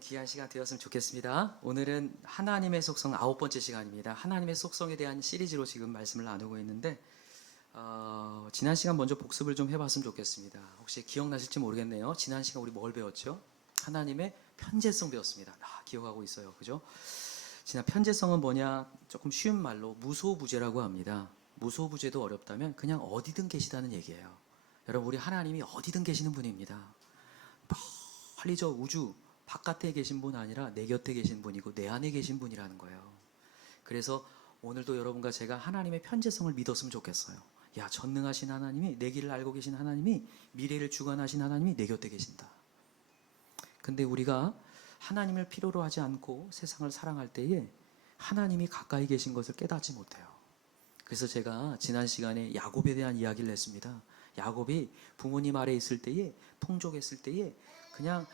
귀한 시간 되었으면 좋겠습니다. 오늘은 하나님의 속성 9번째 시간입니다. 하나님의 속성에 대한 시리즈로 지금 말씀을 나누고 있는데 지난 시간 먼저 복습을 좀 해봤으면 좋겠습니다. 혹시 기억나실지 모르겠네요. 지난 시간 우리 뭘 배웠죠? 하나님의 편재성 배웠습니다. 기억하고 있어요. 그죠? 지난 편재성은 뭐냐? 조금 쉬운 말로 무소부재라고 합니다. 무소부재도 어렵다면 그냥 어디든 계시다는 얘기예요. 여러분, 우리 하나님이 어디든 계시는 분입니다. 멀리 저 우주 바깥에 계신 분 아니라 내 곁에 계신 분이고 내 안에 계신 분이라는 거예요. 그래서 오늘도 여러분과 제가 하나님의 편재성을 믿었으면 좋겠어요. 야, 전능하신 하나님이, 내 길을 알고 계신 하나님이, 미래를 주관하신 하나님이 내 곁에 계신다. 근데 우리가 하나님을 필요로 하지 않고 세상을 사랑할 때에 하나님이 가까이 계신 것을 깨닫지 못해요. 그래서 제가 지난 시간에 야곱에 대한 이야기를 했습니다. 야곱이 부모님 아래 있을 때에, 풍족했을 때에 그냥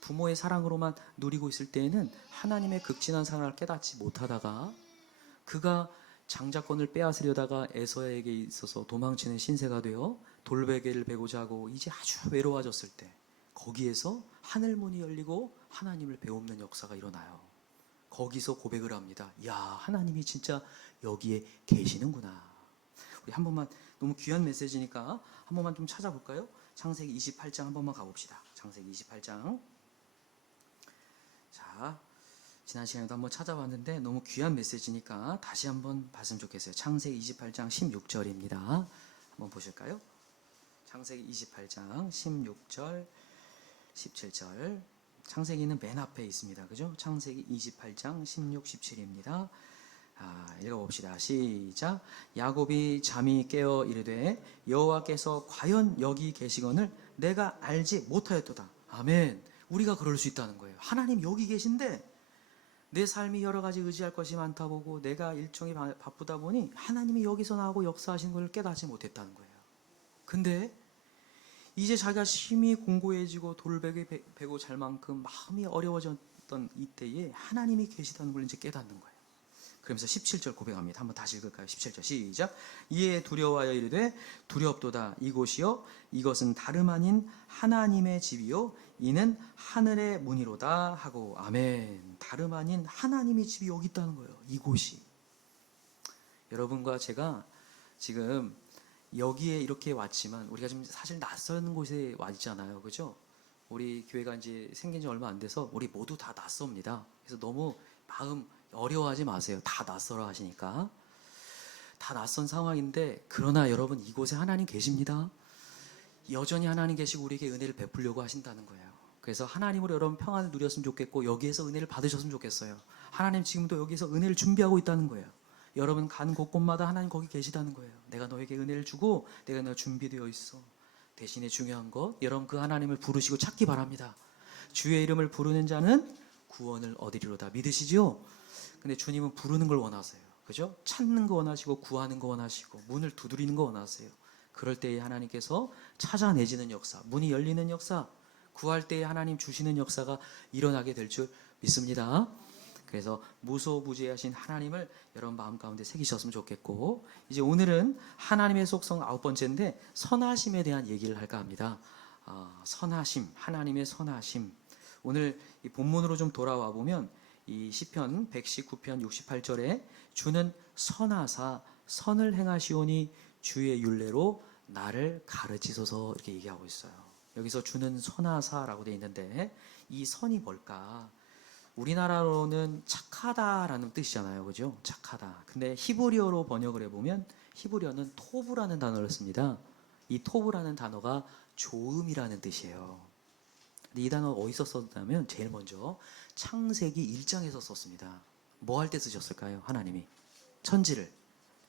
부모의 사랑으로만 누리고 있을 때에는 하나님의 극진한 사랑을 깨닫지 못하다가 그가 장자권을 빼앗으려다가 에서에게 있어서 도망치는 신세가 되어 돌베개를 베고자 하고 이제 아주 외로워졌을 때 거기에서 하늘문이 열리고 하나님을 배움는 역사가 일어나요. 거기서 고백을 합니다. 야, 하나님이 진짜 여기에 계시는구나. 우리 한 번만, 너무 귀한 메시지니까 한 번만 좀 찾아볼까요? 창세기 28장 한 번만 가봅시다. 창세기 28장. 자, 지난 시간에도 한번 찾아봤는데 너무 귀한 메시지니까 다시 한번 봤으면 좋겠어요. 창세기 28장 16절입니다. 한번 보실까요? 창세기 28장 16절, 17절. 창세기는 맨 앞에 있습니다. 그죠? 창세기 28장 16, 17입니다. 읽어봅시다. 시작. 야곱이 잠이 깨어 이르되 여호와께서 과연 여기 계시거늘 내가 알지 못하였도다. 아멘. 우리가 그럴 수 있다는 거예요. 하나님 여기 계신데 내 삶이 여러 가지 의지할 것이 많다 보고 내가 일정이 바쁘다 보니 하나님이 여기서 나하고 역사하시는 걸 깨닫지 못했다는 거예요. 근데 이제 자기가 심히 공고해지고 돌베개 베고 잘 만큼 마음이 어려워졌던 이때에 하나님이 계시다는 걸 이제 깨닫는 거예요. 그러면서 17절 고백합니다. 한번 다시 읽을까요? 17절 시작. 이에 두려워하여 이르되 두렵도다. 이곳이요 이것은 다름 아닌 하나님의 집이요 이는 하늘의 문이로다 하고. 아멘. 다름 아닌 하나님의 집이 여기 있다는 거예요. 이곳이. 여러분과 제가 지금 여기에 이렇게 왔지만 우리가 지금 사실 낯선 곳에 와 있잖아요. 그죠? 우리 교회가 이제 생긴 지 얼마 안 돼서 우리 모두 다 낯섭니다. 그래서 너무 마음 어려워하지 마세요. 다 낯설어 하시니까. 다 낯선 상황인데 그러나 여러분 이곳에 하나님 계십니다. 여전히 하나님 계시고 우리에게 은혜를 베풀려고 하신다는 거예요. 그래서 하나님으로 여러분 평안을 누렸으면 좋겠고 여기에서 은혜를 받으셨으면 좋겠어요. 하나님 지금도 여기서 은혜를 준비하고 있다는 거예요. 여러분 가는 곳곳마다 하나님 거기 계시다는 거예요. 내가 너에게 은혜를 주고 내가 너 준비되어 있어. 대신에 중요한 것, 여러분 그 하나님을 부르시고 찾기 바랍니다. 주의 이름을 부르는 자는 구원을 얻으리로다. 믿으시죠? 근데 주님은 부르는 걸 원하세요. 그죠? 찾는 거 원하시고 구하는 거 원하시고 문을 두드리는 거 원하세요. 그럴 때에 하나님께서 찾아내지는 역사, 문이 열리는 역사, 구할 때에 하나님 주시는 역사가 일어나게 될 줄 믿습니다. 그래서 무소부재하신 하나님을 여러분 마음 가운데 새기셨으면 좋겠고, 이제 오늘은 하나님의 속성 9번째인데 선하심에 대한 얘기를 할까 합니다. 선하심, 하나님의 선하심. 오늘 이 본문으로 좀 돌아와 보면 이 시편 119편 68절에 주는 선하사 선을 행하시오니 주의 율례로 나를 가르치소서 이렇게 얘기하고 있어요. 여기서 주는 선하사라고 되어 있는데 이 선이 뭘까? 우리나라로는 착하다라는 뜻이잖아요. 그죠? 착하다. 근데 히브리어로 번역을 해보면 히브리어는 토브라는 단어를 씁니다. 이 토브라는 단어가 좋음이라는 뜻이에요. 근데 이 단어 어디서 썼냐면 제일 먼저 창세기 1장에서 썼습니다. 뭐 할 때 쓰셨을까요? 하나님이 천지를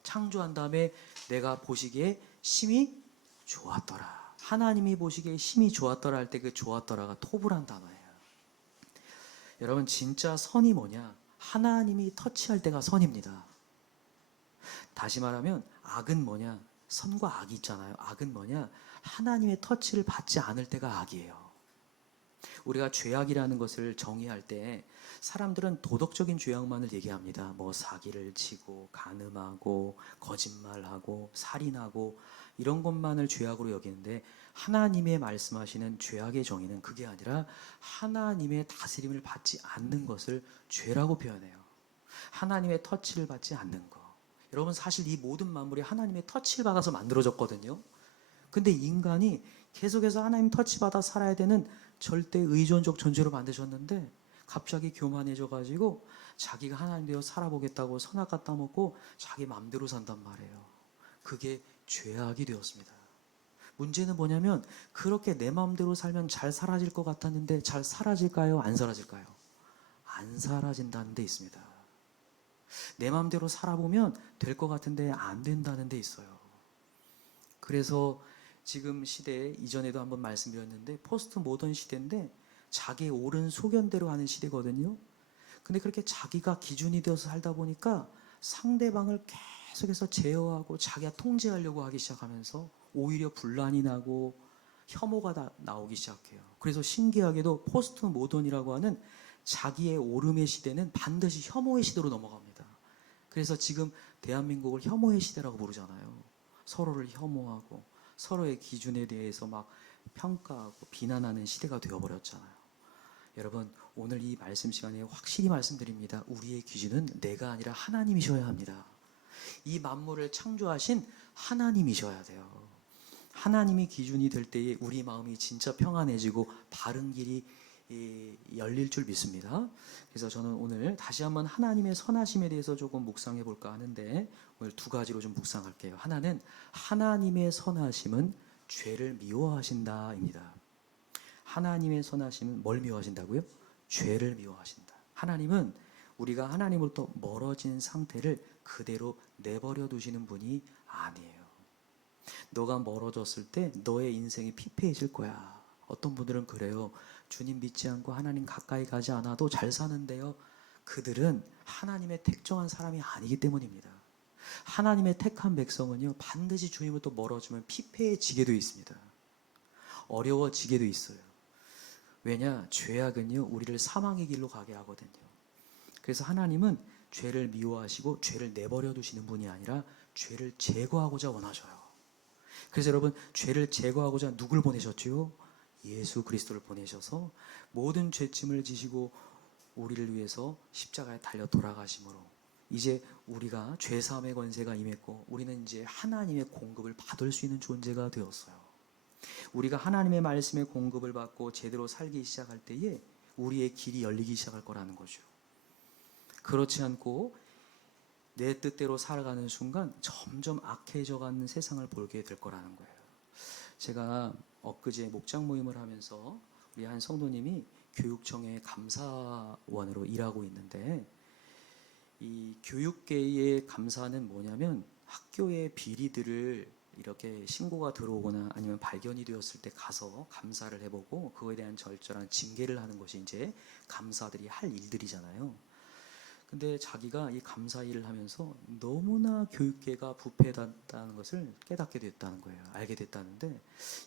창조한 다음에 내가 보시기에 심히 좋았더라. 하나님이 보시기에 심히 좋았더라 할 때 그 좋았더라가 토브란 단어예요. 여러분 진짜 선이 뭐냐? 하나님이 터치할 때가 선입니다. 다시 말하면 악은 뭐냐? 선과 악이 있잖아요. 악은 뭐냐? 하나님의 터치를 받지 않을 때가 악이에요. 우리가 죄악이라는 것을 정의할 때 사람들은 도덕적인 죄악만을 얘기합니다. 뭐 사기를 치고 간음하고 거짓말하고 살인하고 이런 것만을 죄악으로 여기는데 하나님의 말씀하시는 죄악의 정의는 그게 아니라 하나님의 다스림을 받지 않는 것을 죄라고 표현해요. 하나님의 터치를 받지 않는 거. 여러분, 사실 이 모든 만물이 하나님의 터치를 받아서 만들어졌거든요. 근데 인간이 계속해서 하나님 터치 받아 살아야 되는 절대 의존적 존재로 만드셨는데 갑자기 교만해져 가지고 자기가 하나님 되어 살아보겠다고 선악과 따먹고 자기 마음대로 산단 말이에요. 그게 죄악이 되었습니다. 문제는 뭐냐면 그렇게 내 마음대로 살면 잘 사라질 것 같았는데 잘 사라질까요? 안 사라질까요? 안 사라진다는 데 있습니다. 내 마음대로 살아보면 될 것 같은데 안 된다는 데 있어요. 그래서 지금 시대에 이전에도 한번 말씀드렸는데 포스트 모던 시대인데 자기의 옳은 소견대로 하는 시대거든요. 근데 그렇게 자기가 기준이 되어서 살다 보니까 상대방을 계속해서 제어하고 자기가 통제하려고 하기 시작하면서 오히려 분란이 나고 혐오가 나오기 시작해요. 그래서 신기하게도 포스트 모던이라고 하는 자기의 오름의 시대는 반드시 혐오의 시대로 넘어갑니다. 그래서 지금 대한민국을 혐오의 시대라고 부르잖아요. 서로를 혐오하고 서로의 기준에 대해서 막 평가하고 비난하는 시대가 되어버렸잖아요. 여러분, 오늘 이 말씀 시간에 확실히 말씀드립니다. 우리의 기준은 내가 아니라 하나님이셔야 합니다. 이 만물을 창조하신 하나님이셔야 돼요. 하나님이 기준이 될 때에 우리 마음이 진짜 평안해지고 바른 길이 열릴 줄 믿습니다. 그래서 저는 오늘 다시 한번 하나님의 선하심에 대해서 조금 묵상해 볼까 하는데 오늘 두 가지로 좀 묵상할게요. 하나는 하나님의 선하심은 죄를 미워하신다입니다. 하나님의 선하심은 뭘 미워하신다고요? 죄를 미워하신다. 하나님은 우리가 하나님으로부터 멀어진 상태를 그대로 내버려 두시는 분이 아니에요. 너가 멀어졌을 때 너의 인생이 피폐해질 거야. 어떤 분들은 그래요. 주님 믿지 않고 하나님 가까이 가지 않아도 잘 사는데요. 그들은 하나님의 택정한 사람이 아니기 때문입니다. 하나님의 택한 백성은요, 반드시 주님으로부터 멀어지면 피폐해지게 되어 있습니다. 어려워지게 되어 있어요. 왜냐? 죄악은요, 우리를 사망의 길로 가게 하거든요. 그래서 하나님은 죄를 미워하시고 죄를 내버려 두시는 분이 아니라 죄를 제거하고자 원하셔요. 그래서 여러분, 죄를 제거하고자 누굴 보내셨죠? 예수 그리스도를 보내셔서 모든 죄짐을 지시고 우리를 위해서 십자가에 달려 돌아가심으로 이제 우리가 죄사함의 권세가 임했고 우리는 이제 하나님의 공급을 받을 수 있는 존재가 되었어요. 우리가 하나님의 말씀의 공급을 받고 제대로 살기 시작할 때에 우리의 길이 열리기 시작할 거라는 거죠. 그렇지 않고 내 뜻대로 살아가는 순간 점점 악해져가는 세상을 보게 될 거라는 거예요. 제가 엊그제 목장 모임을 하면서 우리 한 성도님이 교육청의 감사원으로 일하고 있는데 이 교육계의 감사는 뭐냐면 학교의 비리들을 이렇게 신고가 들어오거나 아니면 발견이 되었을 때 가서 감사를 해보고 그거에 대한 절절한 징계를 하는 것이 이제 감사들이 할 일들이잖아요. 근데 자기가 이 감사 일을 하면서 너무나 교육계가 부패했다는 것을 깨닫게 됐다는 거예요. 알게 됐다는데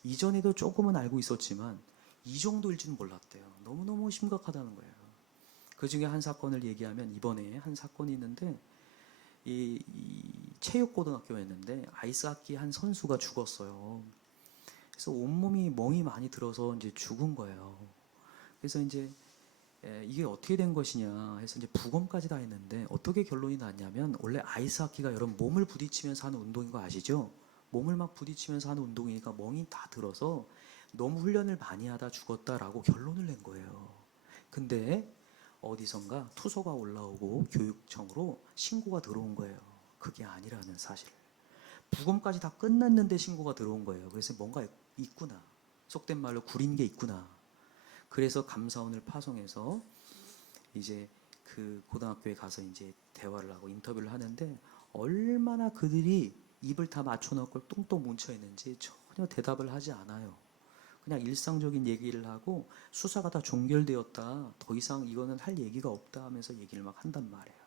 이전에도 조금은 알고 있었지만 이 정도일 줄은 몰랐대요. 너무너무 심각하다는 거예요. 그 중에 한 사건을 얘기하면 이번에 한 사건이 있는데 이 체육고등학교였는데 아이스하키 한 선수가 죽었어요. 그래서 온몸이 멍이 많이 들어서 이제 죽은 거예요. 그래서 이제 이게 어떻게 된 것이냐 해서 이제 부검까지 다 했는데 어떻게 결론이 났냐면 원래 아이스하키가 여러분 몸을 부딪히면서 하는 운동인 거 아시죠? 몸을 막 부딪히면서 하는 운동이니까 멍이 다 들어서 너무 훈련을 많이 하다 죽었다라고 결론을 낸 거예요. 근데 어디선가 투서가 올라오고 교육청으로 신고가 들어온 거예요. 그게 아니라는 사실을. 부검까지 다 끝났는데 신고가 들어온 거예요. 그래서 뭔가 있구나. 속된 말로 구린 게 있구나. 그래서 감사원을 파송해서 이제 그 고등학교에 가서 이제 대화를 하고 인터뷰를 하는데 얼마나 그들이 입을 다 맞춰놓고 뚱뚱 뭉쳐있는지 전혀 대답을 하지 않아요. 그냥 일상적인 얘기를 하고 수사가 다 종결되었다. 더 이상 이거는 할 얘기가 없다 하면서 얘기를 막 한단 말이에요.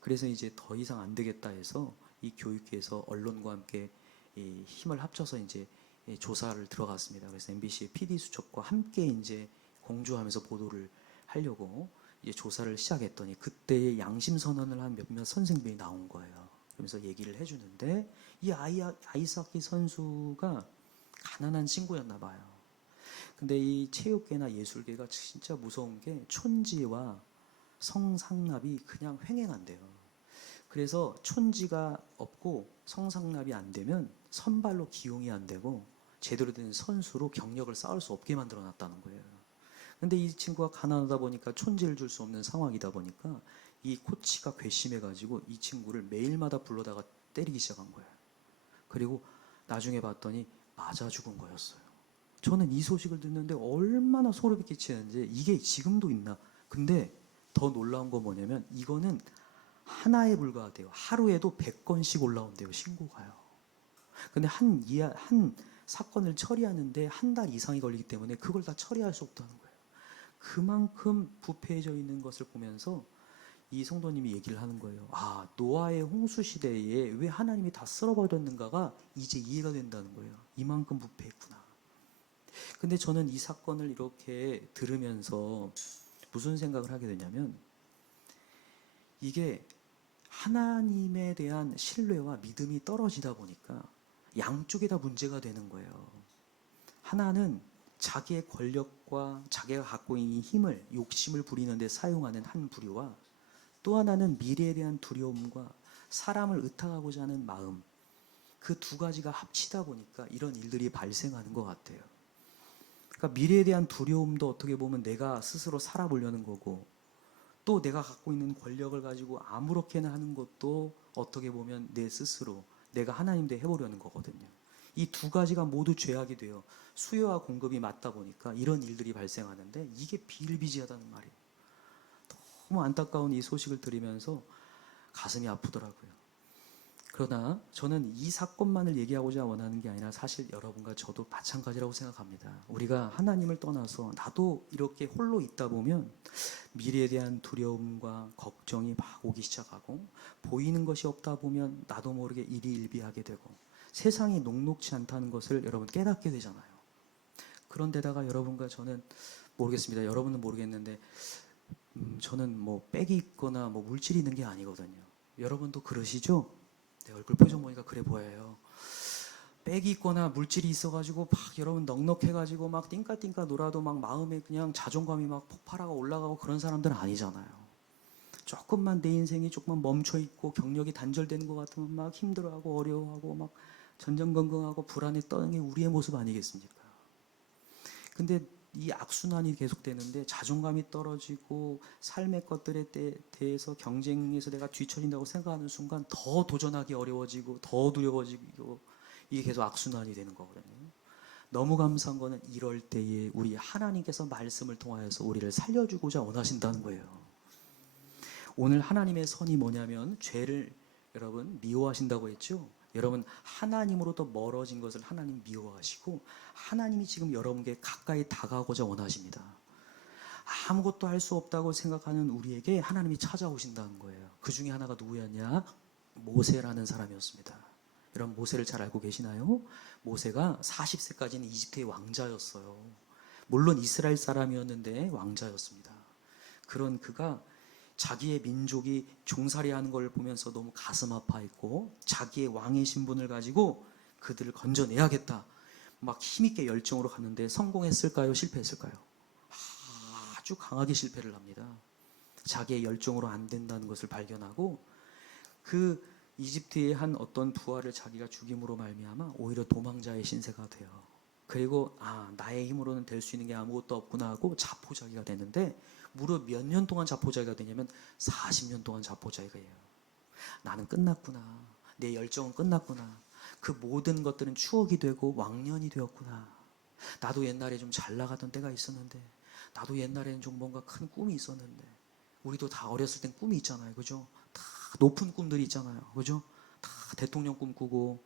그래서 이제 더 이상 안 되겠다 해서 이 교육계에서 언론과 함께 이 힘을 합쳐서 이제 조사를 들어갔습니다. 그래서 MBC의 PD 수첩과 함께 이제 공조하면서 보도를 하려고 이제 조사를 시작했더니 그때의 양심 선언을 한 몇몇 선생님이 나온 거예요. 그러면서 얘기를 해주는데 이 아이스하키 선수가 가난한 친구였나 봐요. 근데 이 체육계나 예술계가 진짜 무서운 게 촌지와 성상납이 그냥 횡행한대요. 그래서 촌지가 없고 성상납이 안 되면 선발로 기용이 안 되고 제대로 된 선수로 경력을 쌓을 수 없게 만들어 놨다는 거예요. 근데 이 친구가 가난하다 보니까 촌지를 줄 수 없는 상황이다 보니까 이 코치가 괘씸해가지고 이 친구를 매일마다 불러다가 때리기 시작한 거예요. 그리고 나중에 봤더니 맞아 죽은 거였어요. 저는 이 소식을 듣는데 얼마나 소름이 끼치는지, 이게 지금도 있나. 근데 더 놀라운 건 뭐냐면 이거는 하나에 불과하대요. 하루에도 100건씩 올라온대요, 신고가요. 근데 한 사건을 처리하는데 한 달 이상이 걸리기 때문에 그걸 다 처리할 수 없다는 거예요. 그만큼 부패해져 있는 것을 보면서 이 성도님이 얘기를 하는 거예요. 아, 노아의 홍수 시대에 왜 하나님이 다 쓸어버렸는가가 이제 이해가 된다는 거예요. 이만큼 부패했구나. 근데 저는 이 사건을 이렇게 들으면서 무슨 생각을 하게 되냐면, 이게 하나님에 대한 신뢰와 믿음이 떨어지다 보니까 양쪽에 다 문제가 되는 거예요. 하나는 자기의 권력과 자기가 갖고 있는 힘을, 욕심을 부리는 데 사용하는 한 부류와, 또 하나는 미래에 대한 두려움과 사람을 의탁하고자 하는 마음, 그 두 가지가 합치다 보니까 이런 일들이 발생하는 것 같아요. 그러니까 미래에 대한 두려움도 어떻게 보면 내가 스스로 살아보려는 거고, 또 내가 갖고 있는 권력을 가지고 아무렇게나 하는 것도 어떻게 보면 내 스스로 내가 하나님 대 해보려는 거거든요. 이 두 가지가 모두 죄악이 돼요. 수요와 공급이 맞다 보니까 이런 일들이 발생하는데 이게 비일비재하다는 말이에요. 너무 안타까운 이 소식을 들으면서 가슴이 아프더라고요. 그러나 저는 이 사건만을 얘기하고자 원하는 게 아니라 사실 여러분과 저도 마찬가지라고 생각합니다. 우리가 하나님을 떠나서 나도 이렇게 홀로 있다 보면 미래에 대한 두려움과 걱정이 막 오기 시작하고, 보이는 것이 없다 보면 나도 모르게 일희일비하게 되고 세상이 녹록지 않다는 것을 여러분 깨닫게 되잖아요. 그런데다가 여러분과 저는, 모르겠습니다. 여러분은 모르겠는데 저는 뭐 빽이 있거나 뭐 물질이 있는 게 아니거든요. 여러분도 그러시죠? 내 얼굴 표정 보니까 그래 보여요. 빽이 있거나 물질이 있어가지고 막 여러분 넉넉해가지고 막 띵까띵까 놀아도 막 마음에 그냥 자존감이 막 폭발하고 올라가고 그런 사람들은 아니잖아요. 조금만 내 인생이 조금만 멈춰있고 경력이 단절되는 것 같으면 막 힘들어하고 어려워하고 막 전전긍긍하고 불안에 떠는 게 우리의 모습 아니겠습니까? 근데 이 악순환이 계속되는데 자존감이 떨어지고 삶의 것들에 대해서 경쟁에서 내가 뒤처진다고 생각하는 순간 더 도전하기 어려워지고 더 두려워지고, 이게 계속 악순환이 되는 거거든요. 너무 감사한 거는 이럴 때에 우리 하나님께서 말씀을 통하여서 우리를 살려주고자 원하신다는 거예요. 오늘 하나님의 선이 뭐냐면 죄를 여러분 미워하신다고 했죠. 여러분 하나님으로부터 멀어진 것을 하나님 미워하시고, 하나님이 지금 여러분께 가까이 다가오고자 원하십니다. 아무것도 할 수 없다고 생각하는 우리에게 하나님이 찾아오신다는 거예요. 그 중에 하나가 누구였냐? 모세라는 사람이었습니다. 여러분 모세를 잘 알고 계시나요? 모세가 40세까지는 이집트의 왕자였어요. 물론 이스라엘 사람이었는데 왕자였습니다. 그런 그가 자기의 민족이 종살이하는 걸 보면서 너무 가슴 아파했고, 자기의 왕의 신분을 가지고 그들을 건져내야겠다 막 힘있게 열정으로 갔는데 성공했을까요? 실패했을까요? 아주 강하게 실패를 합니다. 자기의 열정으로 안 된다는 것을 발견하고, 그 이집트의 한 어떤 부하를 자기가 죽임으로 말미암아 오히려 도망자의 신세가 돼요. 그리고 나의 힘으로는 될 수 있는 게 아무것도 없구나 하고 자포자기가 되는데, 무려 몇 년 동안 자포자기가 되냐면 40년 동안 자포자기예요. 나는 끝났구나. 내 열정은 끝났구나. 그 모든 것들은 추억이 되고 왕년이 되었구나. 나도 옛날에 좀 잘 나가던 때가 있었는데, 나도 옛날에는 좀 뭔가 큰 꿈이 있었는데, 우리도 다 어렸을 땐 꿈이 있잖아요. 그죠? 다 높은 꿈들이 있잖아요. 그죠? 다 대통령 꿈꾸고,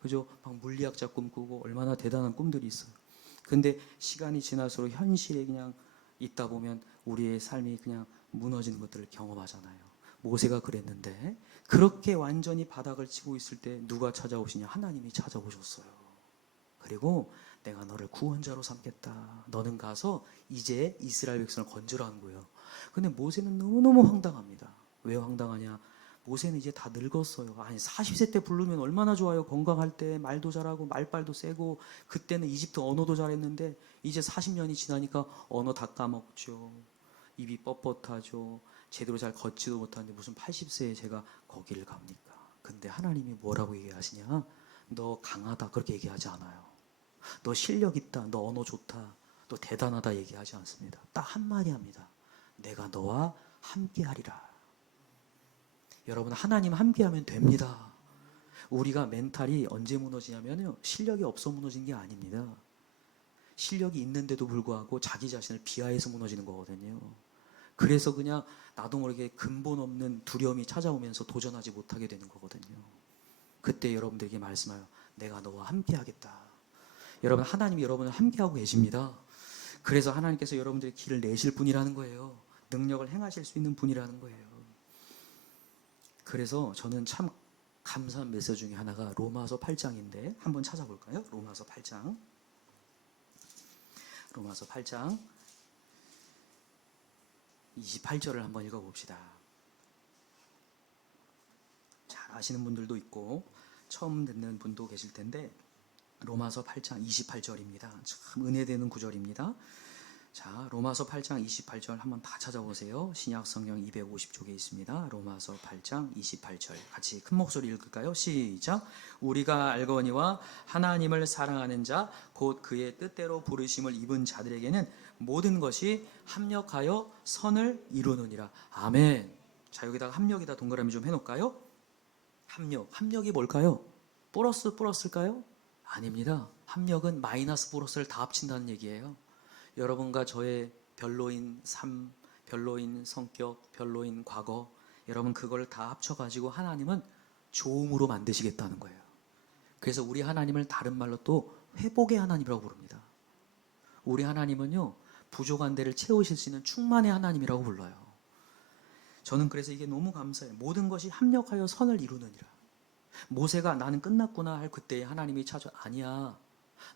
그죠? 막 물리학자 꿈꾸고 얼마나 대단한 꿈들이 있어요. 근데 시간이 지날수록 현실에 그냥 있다 보면 우리의 삶이 그냥 무너지는 것들을 경험하잖아요. 모세가 그랬는데, 그렇게 완전히 바닥을 치고 있을 때 누가 찾아오시냐? 하나님이 찾아오셨어요. 그리고 내가 너를 구원자로 삼겠다. 너는 가서 이제 이스라엘 백성을 건져라는 거예요. 근데 모세는 너무너무 황당합니다. 왜 황당하냐? 모세는 이제 다 늙었어요. 아니 40세 때 부르면 얼마나 좋아요. 건강할 때 말도 잘하고 말빨도 세고 그때는 이집트 언어도 잘했는데 이제 40년이 지나니까 언어 다 까먹죠. 입이 뻣뻣하죠. 제대로 잘 걷지도 못하는데 무슨 80세에 제가 거기를 갑니까? 근데 하나님이 뭐라고 얘기하시냐? 너 강하다 그렇게 얘기하지 않아요. 너 실력 있다. 너 언어 좋다. 너 대단하다 얘기하지 않습니다. 딱 한마디 합니다. 내가 너와 함께하리라. 여러분 하나님 함께하면 됩니다. 우리가 멘탈이 언제 무너지냐면요. 실력이 없어 무너진 게 아닙니다. 실력이 있는데도 불구하고 자기 자신을 비하해서 무너지는 거거든요. 그래서 그냥 나도 모르게 근본 없는 두려움이 찾아오면서 도전하지 못하게 되는 거거든요. 그때 여러분들에게 말씀하여 내가 너와 함께하겠다. 여러분 하나님이 여러분을 함께하고 계십니다. 그래서 하나님께서 여러분들의 길을 내실 분이라는 거예요. 능력을 행하실 수 있는 분이라는 거예요. 그래서 저는 참 감사한 메시지 중에 하나가 로마서 8장인데 한번 찾아볼까요? 로마서 8장. 로마서 8장 28절을 한번 읽어봅시다. 잘 아시는 분들도 있고 처음 듣는 분도 계실 텐데 로마서 8장 28절입니다. 참 은혜되는 구절입니다. 자, 로마서 8장 28절 한번 다 찾아보세요. 신약 성경 250쪽에 있습니다. 로마서 8장 28절 같이 큰 목소리 읽을까요? 시작. 우리가 알거니와 하나님을 사랑하는 자 곧 그의 뜻대로 부르심을 입은 자들에게는 모든 것이 합력하여 선을 이루느니라. 아멘. 자, 여기다가 합력이다 동그라미 좀 해놓을까요? 합력이 뭘까요? 플러스일까요? 아닙니다. 합력은 마이너스 플러스를 다 합친다는 얘기예요. 여러분과 저의 별로인 삶, 별로인 성격, 별로인 과거, 여러분 그걸 다 합쳐가지고 하나님은 좋음으로 만드시겠다는 거예요. 그래서 우리 하나님을 다른 말로 또 회복의 하나님이라고 부릅니다. 우리 하나님은요, 부족한 데를 채우실 수 있는 충만의 하나님이라고 불러요. 저는 그래서 이게 너무 감사해요. 모든 것이 합력하여 선을 이루느니라. 모세가 나는 끝났구나 할 그때에 하나님이 찾아 아니야.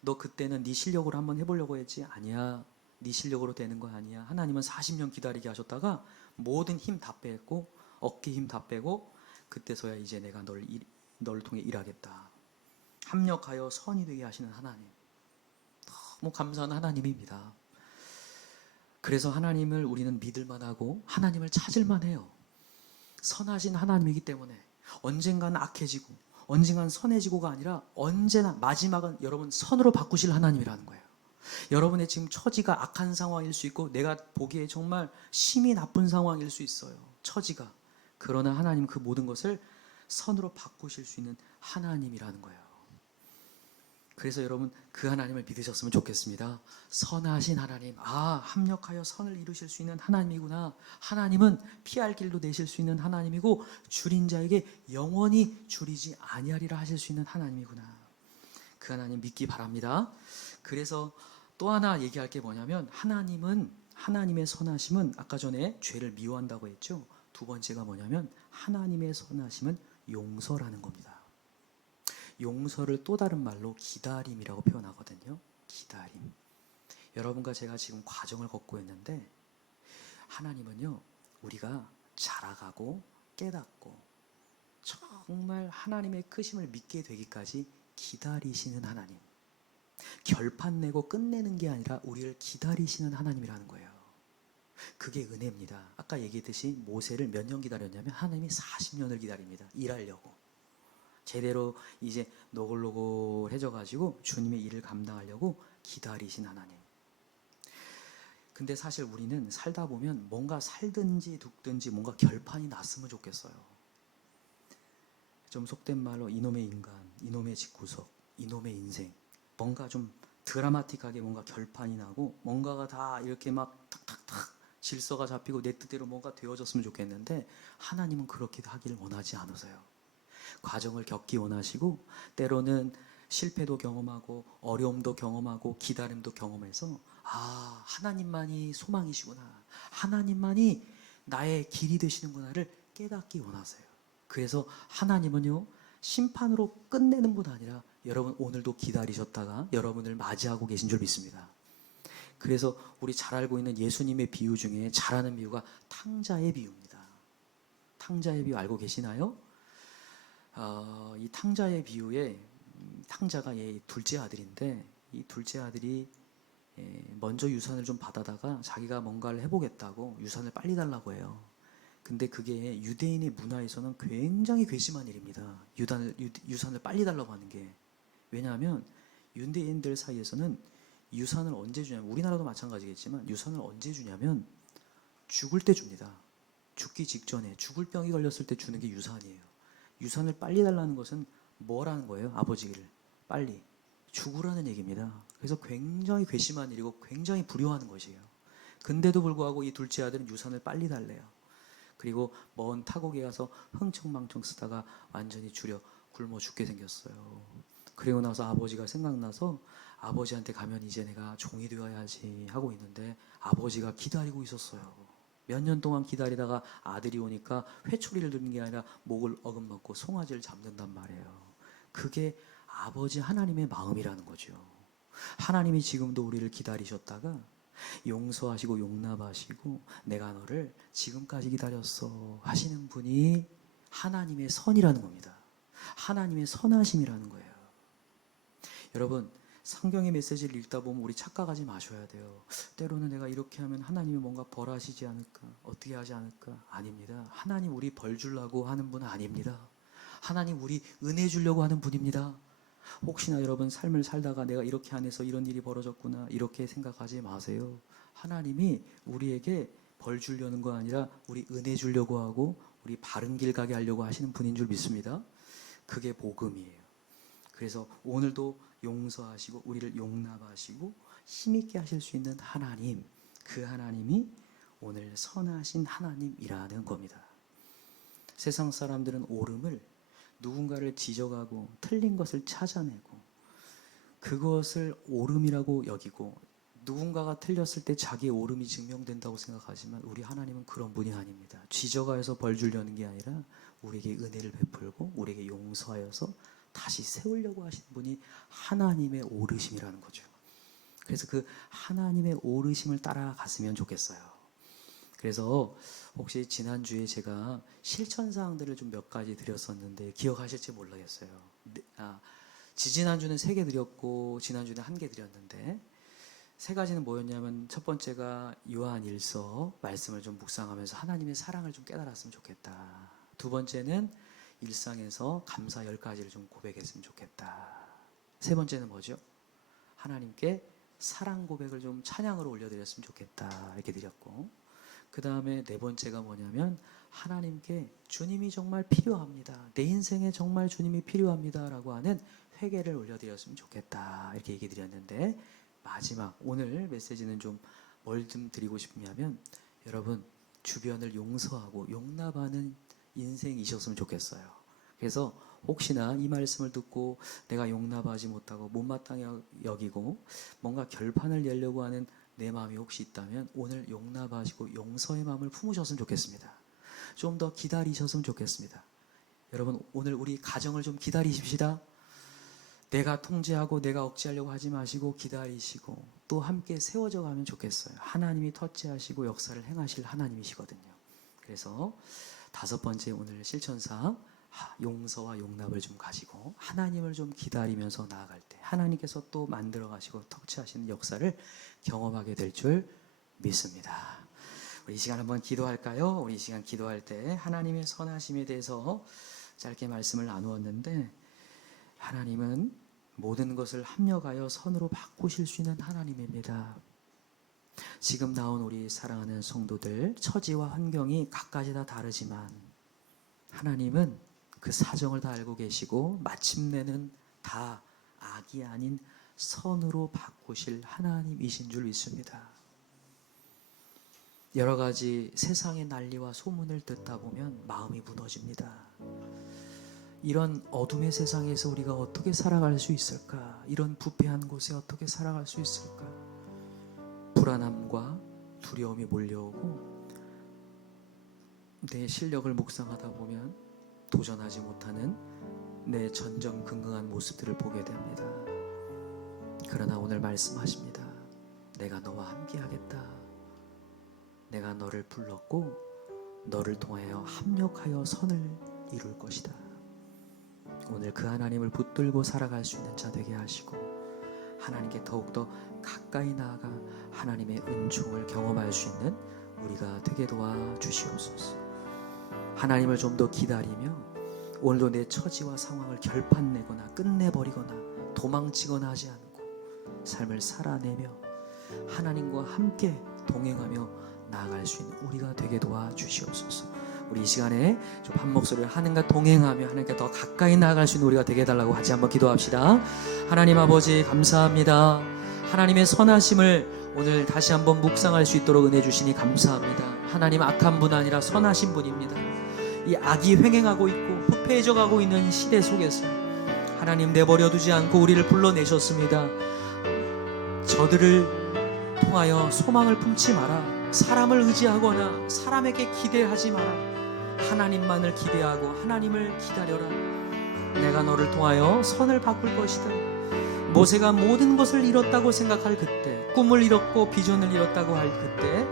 너 그때는 네 실력으로 한번 해보려고 했지? 아니야. 네 실력으로 되는 거 아니야. 하나님은 40년 기다리게 하셨다가 모든 힘 다 빼고 어깨 힘 다 빼고 그때서야 이제 내가 너를 통해 일하겠다. 합력하여 선이 되게 하시는 하나님. 너무 감사한 하나님입니다. 그래서 하나님을 우리는 믿을만 하고 하나님을 찾을만 해요. 선하신 하나님이기 때문에 언젠가는 악해지고 언젠가는 선해지고가 아니라 언제나 마지막은 여러분 선으로 바꾸실 하나님이라는 거예요. 여러분의 지금 처지가 악한 상황일 수 있고 내가 보기에 정말 심히 나쁜 상황일 수 있어요. 처지가. 그러나 하나님 그 모든 것을 선으로 바꾸실 수 있는 하나님이라는 거예요. 그래서 여러분 그 하나님을 믿으셨으면 좋겠습니다. 선하신 하나님, 합력하여 선을 이루실 수 있는 하나님이구나. 하나님은 피할 길도 내실 수 있는 하나님이고 줄인 자에게 영원히 줄이지 아니하리라 하실 수 있는 하나님이구나. 그 하나님 믿기 바랍니다. 그래서 또 하나 얘기할 게 뭐냐면 하나님의 선하심은 아까 전에 죄를 미워한다고 했죠. 두 번째가 뭐냐면 하나님의 선하심은 용서라는 겁니다. 용서를 또 다른 말로 기다림이라고 표현하거든요. 기다림. 여러분과 제가 지금 과정을 걷고 있는데 하나님은요, 우리가 자라가고 깨닫고 정말 하나님의 크심을 믿게 되기까지 기다리시는 하나님. 결판 내고 끝내는 게 아니라 우리를 기다리시는 하나님이라는 거예요. 그게 은혜입니다. 아까 얘기했듯이 모세를 몇 년 기다렸냐면 하나님이 40년을 기다립니다. 일하려고. 제대로 이제 노골노골해져가지고 주님의 일을 감당하려고 기다리신 하나님. 근데 사실 우리는 살다 보면 뭔가 살든지 죽든지 뭔가 결판이 났으면 좋겠어요. 좀 속된 말로 이놈의 인간, 이놈의 집구석, 이놈의 인생. 뭔가 좀 드라마틱하게 뭔가 결판이 나고 뭔가가 다 이렇게 막 탁탁탁 질서가 잡히고 내 뜻대로 뭔가 되어졌으면 좋겠는데 하나님은 그렇게 하기를 원하지 않으세요. 과정을 겪기 원하시고 때로는 실패도 경험하고 어려움도 경험하고 기다림도 경험해서 하나님만이 소망이시구나. 하나님만이 나의 길이 되시는구나를 깨닫기 원하세요. 그래서 하나님은요 심판으로 끝내는 분 아니라 여러분 오늘도 기다리셨다가 여러분을 맞이하고 계신 줄 믿습니다. 그래서 우리 잘 알고 있는 예수님의 비유 중에 잘하는 비유가 탕자의 비유입니다. 탕자의 비유 알고 계시나요? 이 탕자의 비유에 탕자가 얘 둘째 아들인데 이 둘째 아들이 먼저 유산을 좀 받아다가 자기가 뭔가를 해보겠다고 유산을 빨리 달라고 해요. 근데 그게 유대인의 문화에서는 굉장히 괘씸한 일입니다. 유산을 빨리 달라고 하는 게. 왜냐하면 유대인들 사이에서는 유산을 언제 주냐면, 우리나라도 마찬가지겠지만 유산을 언제 주냐면 죽을 때 줍니다. 죽기 직전에, 죽을 병이 걸렸을 때 주는 게 유산이에요. 유산을 빨리 달라는 것은 뭐라는 거예요? 아버지를 빨리 죽으라는 얘기입니다. 그래서 굉장히 괘씸한 일이고 굉장히 불효하는 것이에요. 근데도 불구하고 이 둘째 아들은 유산을 빨리 달래요. 그리고 먼 타국에 가서 흥청망청 쓰다가 완전히 줄여 굶어 죽게 생겼어요. 그리고 나서 아버지가 생각나서 아버지한테 가면 이제 내가 종이 되어야지 하고 있는데 아버지가 기다리고 있었어요. 몇 년 동안 기다리다가 아들이 오니까 회초리를 드는 게 아니라 목을 어금먹고 송아지를 잡는단 말이에요. 그게 아버지 하나님의 마음이라는 거죠. 하나님이 지금도 우리를 기다리셨다가 용서하시고 용납하시고 내가 너를 지금까지 기다렸어 하시는 분이 하나님의 선이라는 겁니다. 하나님의 선하심이라는 거예요. 여러분, 성경의 메시지를 읽다 보면 우리 착각하지 마셔야 돼요. 때로는 내가 이렇게 하면 하나님이 뭔가 벌하시지 않을까, 어떻게 하지 않을까. 아닙니다. 하나님 우리 벌 주려고 하는 분은 아닙니다. 하나님 우리 은혜 주려고 하는 분입니다. 혹시나 여러분 삶을 살다가 내가 이렇게 안 해서 이런 일이 벌어졌구나 이렇게 생각하지 마세요. 하나님이 우리에게 벌 주려는 거 아니라 우리 은혜 주려고 하고 우리 바른 길 가게 하려고 하시는 분인 줄 믿습니다. 그게 복음이에요. 그래서 오늘도 용서하시고 우리를 용납하시고 힘있게 하실 수 있는 하나님, 그 하나님이 오늘 선하신 하나님이라는 겁니다. 세상 사람들은 옳음을 누군가를 지적하고 틀린 것을 찾아내고 그것을 옳음이라고 여기고 누군가가 틀렸을 때 자기의 옳음이 증명된다고 생각하지만 우리 하나님은 그런 분이 아닙니다. 지적하여서 벌 주려는 게 아니라 우리에게 은혜를 베풀고 우리에게 용서하여서 다시 세우려고 하시는 분이 하나님의 오르심이라는 거죠. 그래서 그 하나님의 오르심을 따라갔으면 좋겠어요. 그래서 혹시 지난주에 제가 실천사항들을 좀 몇 가지 드렸었는데 기억하실지 모르겠어요. 지지난주는 3개 드렸고 지난주는 1개 드렸는데 3가지는 뭐였냐면 첫 번째가 요한일서 말씀을 좀 묵상하면서 하나님의 사랑을 좀 깨달았으면 좋겠다. 두 번째는 일상에서 감사 10가지를 좀 고백했으면 좋겠다. 세 번째는 뭐죠? 하나님께 사랑 고백을 좀 찬양으로 올려드렸으면 좋겠다. 이렇게 드렸고 그 다음에 4번째가 뭐냐면 하나님께 주님이 정말 필요합니다. 내 인생에 정말 주님이 필요합니다. 라고 하는 회개를 올려드렸으면 좋겠다. 이렇게 얘기 드렸는데 마지막 오늘 메시지는 좀 뭘 좀 드리고 싶냐면 여러분 주변을 용서하고 용납하는 인생이셨으면 좋겠어요. 그래서 혹시나 이 말씀을 듣고 내가 용납하지 못하고 못마땅히 여기고 뭔가 결판을 내려고 하는 내 마음이 혹시 있다면 오늘 용납하시고 용서의 마음을 품으셨으면 좋겠습니다. 좀 더 기다리셨으면 좋겠습니다. 여러분 오늘 우리 가정을 좀 기다리십시다. 내가 통제하고 내가 억제하려고 하지 마시고 기다리시고 또 함께 세워져 가면 좋겠어요. 하나님이 터치하시고 역사를 행하실 하나님이시거든요. 그래서 5번째 오늘 실천사항 용서와 용납을 좀 가지고 하나님을 좀 기다리면서 나아갈 때 하나님께서 또 만들어 가시고 터치하시는 역사를 경험하게 될 줄 믿습니다. 우리 이 시간 한번 기도할까요? 우리 이 시간 기도할 때 하나님의 선하심에 대해서 짧게 말씀을 나누었는데 하나님은 모든 것을 합력하여 선으로 바꾸실 수 있는 하나님입니다. 지금 나온 우리 사랑하는 성도들 처지와 환경이 각가지 다 다르지만 하나님은 그 사정을 다 알고 계시고 마침내는 다 악이 아닌 선으로 바꾸실 하나님이신 줄 믿습니다. 여러 가지 세상의 난리와 소문을 듣다 보면 마음이 무너집니다. 이런 어둠의 세상에서 우리가 어떻게 살아갈 수 있을까? 이런 부패한 곳에 어떻게 살아갈 수 있을까? 불안함과 두려움이 몰려오고 내 실력을 묵상하다 보면 도전하지 못하는 내 전전긍긍한 모습들을 보게 됩니다. 그러나 오늘 말씀하십니다. 내가 너와 함께 하겠다. 내가 너를 불렀고 너를 통하여 합력하여 선을 이룰 것이다. 오늘 그 하나님을 붙들고 살아갈 수 있는 자 되게 하시고 하나님께 더욱더 가까이 나아가 하나님의 은총을 경험할 수 있는 우리가 되게 도와주시옵소서. 하나님을 좀 더 기다리며 오늘도 내 처지와 상황을 결판내거나 끝내버리거나 도망치거나 하지 않고 삶을 살아내며 하나님과 함께 동행하며 나아갈 수 있는 우리가 되게 도와주시옵소서. 우리 이 시간에 좀 한 목소리로 하나님과 동행하며 하나님께 더 가까이 나아갈 수 있는 우리가 되게 해달라고 같이 한번 기도합시다. 하나님 아버지 감사합니다. 하나님의 선하심을 오늘 다시 한번 묵상할 수 있도록 은혜 주시니 감사합니다. 하나님 악한 분 아니라 선하신 분입니다. 이 악이 횡행하고 있고 부패해져 가고 있는 시대 속에서 하나님 내버려 두지 않고 우리를 불러내셨습니다. 저들을 통하여 소망을 품지 마라. 사람을 의지하거나 사람에게 기대하지 마라. 하나님만을 기대하고 하나님을 기다려라. 내가 너를 통하여 선을 바꿀 것이다. 모세가 모든 것을 잃었다고 생각할 그때, 꿈을 잃었고 비전을 잃었다고 할 그때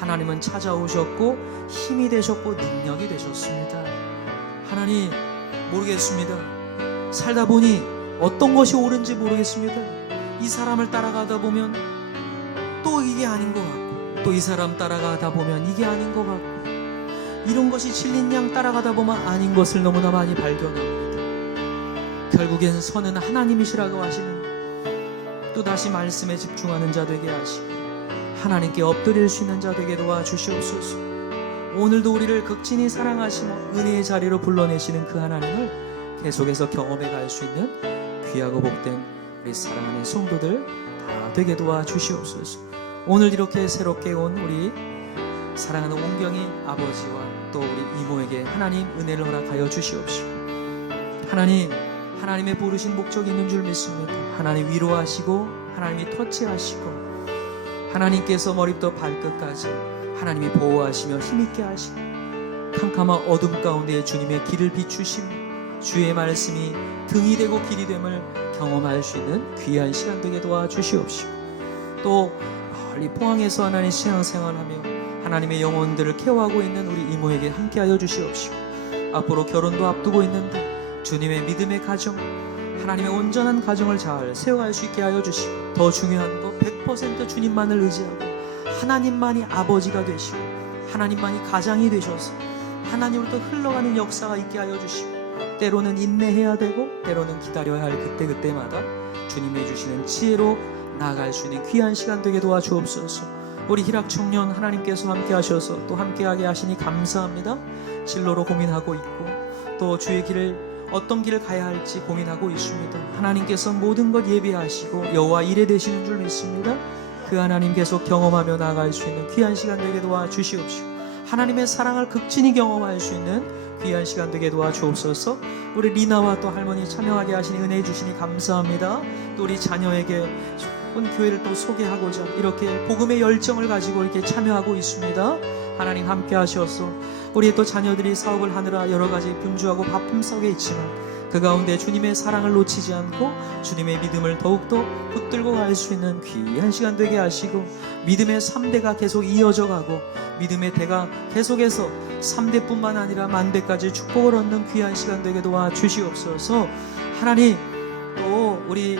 하나님은 찾아오셨고 힘이 되셨고 능력이 되셨습니다. 하나님 모르겠습니다. 살다 보니 어떤 것이 옳은지 모르겠습니다. 이 사람을 따라가다 보면 또 이게 아닌 것 같고 또 이 사람 따라가다 보면 이게 아닌 것 같고 이런 것이 진린 양 따라가다 보면 아닌 것을 너무나 많이 발견합니다. 결국엔 선은 하나님이시라고 하시는 또다시 말씀에 집중하는 자 되게 하시고 하나님께 엎드릴 수 있는 자 되게 도와주시옵소서. 오늘도 우리를 극진히 사랑하시며 은혜의 자리로 불러내시는 그 하나님을 계속해서 경험해 갈 수 있는 귀하고 복된 우리 사랑하는 성도들 다 되게 도와주시옵소서. 오늘 이렇게 새롭게 온 우리 사랑하는 온경이 아버지와 또 우리 이모에게 하나님 은혜를 허락하여 주시옵시고 하나님의 부르신 목적이 있는 줄 믿습니다. 하나님 위로하시고 하나님이 터치하시고 하나님께서 머리부터 발끝까지 하나님이 보호하시며 힘있게 하시고 캄캄한 어둠 가운데 주님의 길을 비추시며 주의 말씀이 등이 되고 길이 됨을 경험할 수 있는 귀한 시간 되게 도와주시옵시고 또 멀리 포항에서 하나님 신앙생활하며 하나님의 영혼들을 케어하고 있는 우리 이모에게 함께하여 주시옵시고 앞으로 결혼도 앞두고 있는데 주님의 믿음의 가정 하나님의 온전한 가정을 잘 세워갈 수 있게 하여 주시고 더 중요한 거 100% 주님만을 의지하고 하나님만이 아버지가 되시고 하나님만이 가장이 되셔서 하나님으로부터 흘러가는 역사가 있게 하여 주시고 때로는 인내해야 되고 때로는 기다려야 할 그때그때마다 주님이 주시는 지혜로 나아갈 수 있는 귀한 시간 되게 도와주옵소서. 우리 희락 청년 하나님께서 함께 하셔서 또 함께하게 하시니 감사합니다. 진로로 고민하고 있고 또 주의 길을 어떤 길을 가야 할지 고민하고 있습니다. 하나님께서 모든 것 예비하시고 여호와 일에 되시는 줄 믿습니다. 그 하나님 계속 경험하며 나아갈 수 있는 귀한 시간 되게 도와주시옵시고 하나님의 사랑을 극진히 경험할 수 있는 귀한 시간 되게 도와주옵소서. 우리 리나와 또 할머니 참여하게 하시니 은혜해 주시니 감사합니다. 또 우리 자녀에게 좋은 교회를 또 소개하고자 이렇게 복음의 열정을 가지고 이렇게 참여하고 있습니다. 하나님 함께 하셔서 우리 또 자녀들이 사업을 하느라 여러 가지 분주하고 바쁨 속에 있지만 그 가운데 주님의 사랑을 놓치지 않고 주님의 믿음을 더욱더 붙들고 갈 수 있는 귀한 시간 되게 하시고 믿음의 3대가 계속 이어져 가고 믿음의 대가 계속해서 3대뿐만 아니라 만대까지 축복을 얻는 귀한 시간 되게 도와주시옵소서. 하나님 또 우리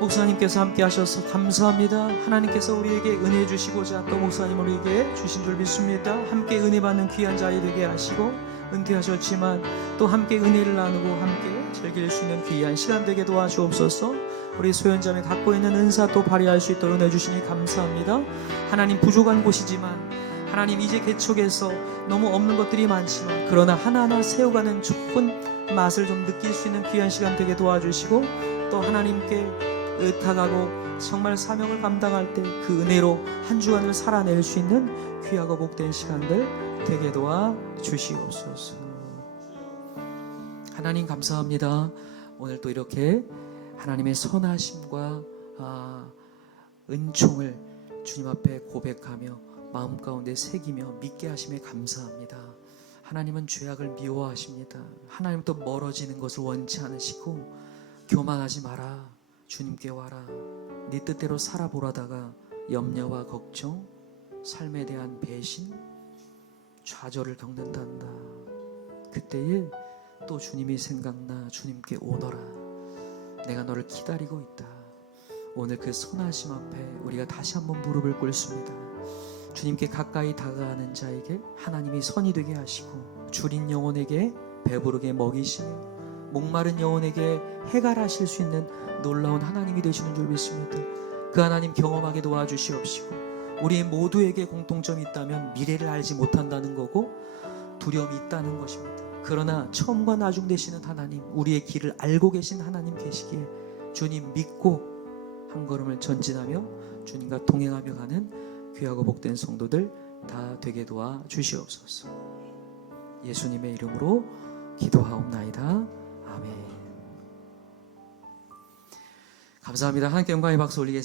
목사님께서 함께 하셔서 감사합니다. 하나님께서 우리에게 은혜 주시고자 또 목사님 우리에게 주신 줄 믿습니다. 함께 은혜 받는 귀한 자리 되게 하시고 은퇴하셨지만 또 함께 은혜를 나누고 함께 즐길 수 있는 귀한 시간 되게 도와주옵소서. 우리 소연자매 갖고 있는 은사 또 발휘할 수 있도록 은혜 주시니 감사합니다. 하나님 부족한 곳이지만 하나님 이제 개척에서 너무 없는 것들이 많지만 그러나 하나하나 세워가는 좋은 맛을 좀 느낄 수 있는 귀한 시간 되게 도와주시고 또 하나님께 의탁하고 정말 사명을 감당할 때 그 은혜로 한 주간을 살아낼 수 있는 귀하고 복된 시간들 되게 도와주시옵소서. 하나님 감사합니다. 오늘 또 이렇게 하나님의 선하심과 은총을 주님 앞에 고백하며 마음 가운데 새기며 믿게 하심에 감사합니다. 하나님은 죄악을 미워하십니다. 하나님도 멀어지는 것을 원치 않으시고 교만하지 마라. 주님께 와라. 네 뜻대로 살아보라다가 염려와 걱정, 삶에 대한 배신, 좌절을 겪는단다. 그때에 또 주님이 생각나 주님께 오너라. 내가 너를 기다리고 있다. 오늘 그 선하심 앞에 우리가 다시 한번 무릎을 꿇습니다. 주님께 가까이 다가가는 자에게 하나님이 선이 되게 하시고, 줄인 영혼에게 배부르게 먹이시며, 목마른 영혼에게 해갈하실 수 있는 놀라운 하나님이 되시는 줄 믿습니다. 그 하나님 경험하게 도와주시옵시고, 우리 모두에게 공통점이 있다면 미래를 알지 못한다는 거고 두려움이 있다는 것입니다. 그러나 처음과 나중 되시는 하나님, 우리의 길을 알고 계신 하나님 계시기에 주님 믿고 한 걸음을 전진하며 주님과 동행하며 가는 귀하고 복된 성도들 다 되게 도와 주시옵소서. 예수님의 이름으로 기도하옵나이다. 아멘. 감사합니다. 하나님께 영광의 박수 올리겠습니다.